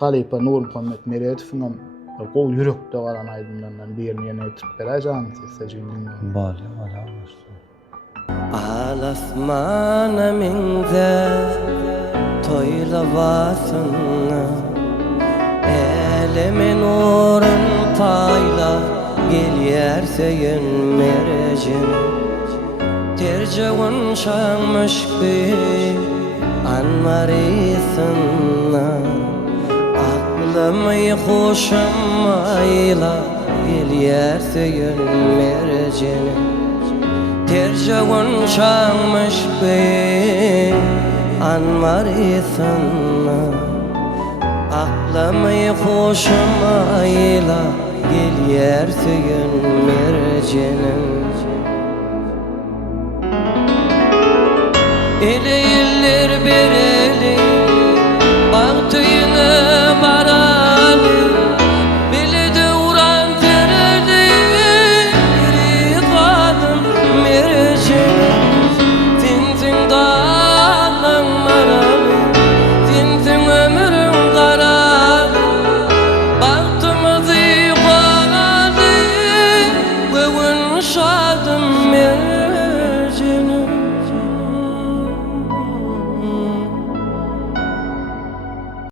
Halipa Nur Muhammed Meredowyň gowy ýürekde galan aýdymlaryndan birini ýene etip berýän sesejiniň. Bale. Alasmana minze toylavasına Elimin uğrun payla gelýärseýin merejin Terjewin şaňmyş bi anmarysına Aklamy hoşamayla gelýärseýin merejin Terjewin şaňmyş bi anmarysına Aklamy hoşamayla gelýärseýin merejin Eleyler beri